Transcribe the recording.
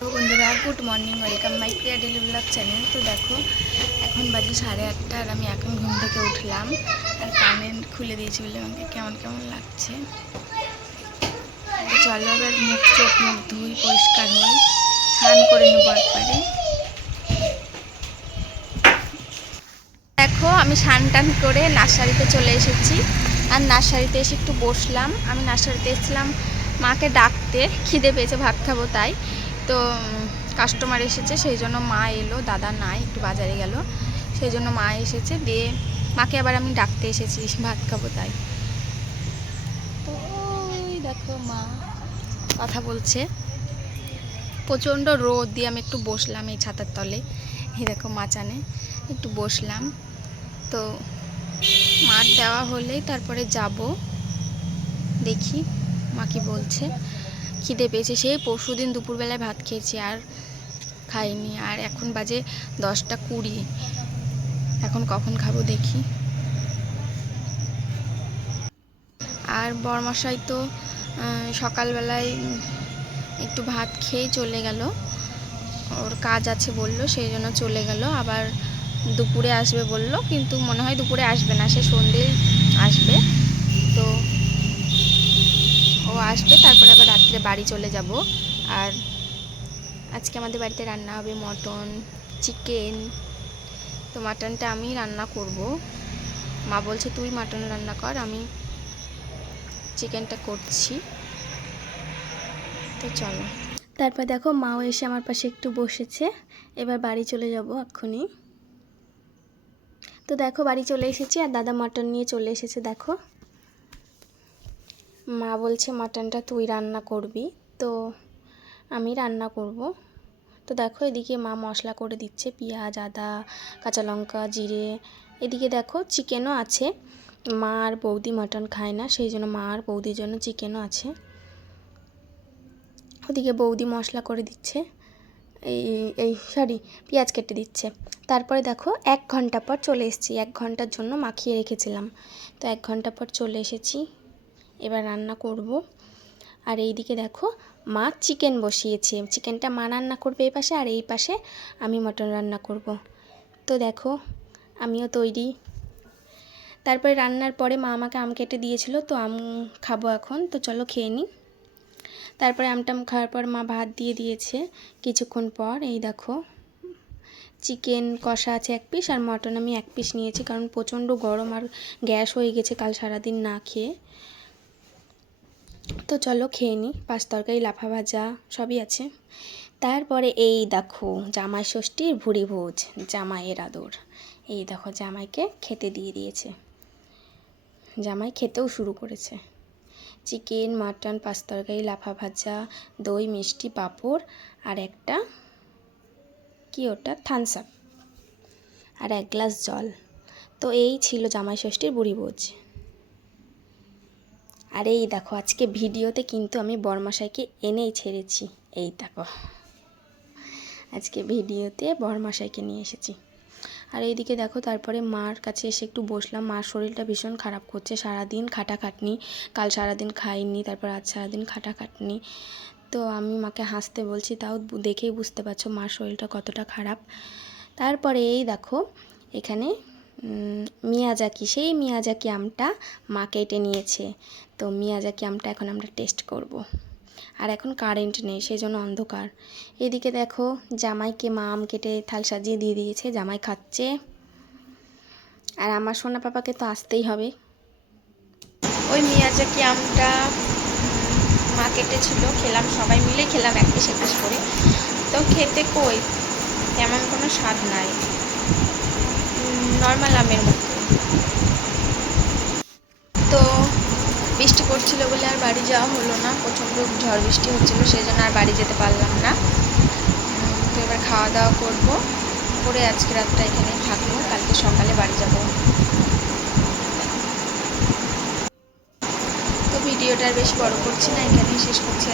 বন্ধুরা good morning welcome my Priya daily blog channel তো দেখো, এখন বাজে সাড়ে আটটা আর আমি এখন ঘুম থেকে উঠলাম আর কানে খুলে দিয়েছি বলে আমাকে কেমন কেমন লাগছে। চলো এবার মুখ, চোখ, মুখ ধুই, পরিষ্কার হই, স্নান করে নেব একবারে। দেখো, আমি স্নান টান করে নার্সারিতে চলে এসেছি আর নার্সারিতে এসে একটু বসলাম। আমি নার্সারিতে এসেছিলাম মাকে ডাকতে, খিদে পেয়েছে, ভাত খাব তাই। তো কাস্টমার এসেছে, সেই জন্য মা এলো, দাদা নাই, একটু বাজারে গেল। সেই জন্য মা এসেছে, দিয়ে মাকে আবার আমি ডাকতে এসেছি, ভাত খাব তাই। তো ওই দেখো মা কথা বলছে। প্রচণ্ড রোদ, দিয়ে আমি একটু বসলাম এই ছাতার তলে। এই দেখো মাচানে একটু বসলাম। তো মাঠ দেওয়া হলেই তারপরে যাব। দেখি মা কি বলছে। খিদে পেয়েছে। সেই পরশু দিন দুপুরবেলায় ভাত খেয়েছি আর খাইনি আর এখন বাজে দশটা কুড়ি। এখন কখন খাব দেখি। আর বরমশাই তো সকালবেলায় একটু ভাত খেয়েই চলে গেল। ওর কাজ আছে বলল, সেই জন্য চলে গেল। আবার দুপুরে আসবে বলল, কিন্তু মনে হয় দুপুরে আসবে না। সে সন্ধে আসবে। তো আসবে, তারপরে আবার রাত্রে বাড়ি চলে যাব। আর আজকে আমাদের বাড়িতে রান্না হবে মটন চিকেন তো মাটনটা আমি রান্না করব। মা বলছে, তুই মাটন রান্না কর, আমি চিকেনটা করছি। তো চলো। তারপর দেখো, মাও এসে আমার পাশে একটু বসেছে। এবার বাড়ি চলে যাব এক্ষুনি। তো দেখো, বাড়ি চলে এসেছি, আর দাদা মাটন নিয়ে চলে এসেছে, দেখো। মা বলছে, মাটনটা তুই রান্না করবি? তো আমি রান্না করব। তো দেখো, এদিকে মা মশলা করে দিচ্ছে, পেঁয়াজ, আদা, কাঁচা লঙ্কা, জিরে। এদিকে দেখো, চিকেনও আছে। মা আর বৌদি মাটন খায় না, সেই জন্য মা আর বৌদির জন্য চিকেনও আছে। ওদিকে বৌদি মশলা করে দিচ্ছে। এই এই সরি পেঁয়াজ কেটে দিচ্ছে। তারপরে দেখো, এক ঘণ্টা পর চলে এসেছি। এক ঘণ্টার জন্য মাখিয়ে রেখেছিলাম। তো এক ঘণ্টা পর চলে এসেছি। এবার রান্না করব। আর এইদিকে দেখো মা চিকেন বসিয়েছে। চিকেনটা মা রান্না করবে এই পাশে, আর এই পাশে আমি মটন রান্না করব। তো দেখো আমিও তৈরি। তারপরে রান্নার পরে মা আমাকে আম কেটে দিয়েছিল, তো আম খাব এখন। তো চলো খেয়ে নিই। তারপরে আমটাম খাওয়ার পর মা ভাত দিয়ে দিয়েছে কিছুক্ষণ পর। এই দেখো চিকেন কষা আছে এক পিস আর মটন আমি এক পিস নিয়েছি, কারণ প্রচণ্ড গরম আর গ্যাস হয়ে গেছে কাল সারাদিন না খেয়ে। তো চলো খেয়ে নিই। পাঁচ তরকারি, লাফা ভাজা সবই আছে। তারপরে এই দেখো জামাই ষষ্ঠীর ভুড়ি ভোজ, জামাইয়ের আদর। এই দেখো জামাইকে খেতে দিয়ে দিয়েছে। জামাই খেতেও শুরু করেছে। চিকেন, মাটন, পাঁচ তরকারি, লাফা ভাজা, দই, মিষ্টি, পাঁপড় আর একটা কি ওটা? Thums up. আর এক গ্লাস জল। তো এই ছিল জামাই ষষ্ঠীর বুড়ি ভোজ। আর এই দেখো, আজকে ভিডিওতে কিন্তু আমি বরমাশাইকে এনেই ছেড়েছি। এই দেখো, আজকে ভিডিওতে বরমাশাইকে নিয়ে এসেছি। আর এইদিকে দেখো, তারপরে মার কাছে এসে একটু বসলাম। মার শরীরটা ভীষণ খারাপ করছে, সারাদিন খাটাখাটনি। কাল সারাদিন খাইনি, তারপর আজ সারাদিন খাটাখাটনি। তো আমি মাকে হাসতে বলছি, তাও দেখেই বুঝতে পারছ মার শরীরটা কতটা খারাপ? তারপরে এই দেখো, এখানে মিয়াজাকি, সেই মিয়াজাকি আমটা মা কেটে নিয়েছে। তো মিয়াজাকি আমটা এখন আমরা টেস্ট করব। আর এখন কারেন্ট নেই সেই জন্য অন্ধকার। এদিকে দেখো, জামাইকে মা আম কেটে থাল সাজিয়ে দিয়ে দিয়েছে, জামাই খাচ্ছে। আর আমার সোনা পাপাকে তো আসতেই হবে। ওই মিয়াজাকি আমটা মা কেটেছিল, খেলাম, সবাই মিলে খেলাম এক পিস করে। তো খেতে কই? তেমন কোনো স্বাদ নাই। নর্মাল আমের মতো। তো বৃষ্টি পড়ছিল বলে আর বাড়ি যাওয়া হলো না। প্রচণ্ড ঝড় বৃষ্টি হচ্ছিল সেই জন্য আর বাড়ি যেতে পারলাম না। তো এবার খাওয়া দাওয়া করব। করে আজকে রাতটা এখানেই থাকব। কালকে সকালে বাড়ি যাব। তো ভিডিওটা বেশি বড় করছি না, এখানেই শেষ করছি।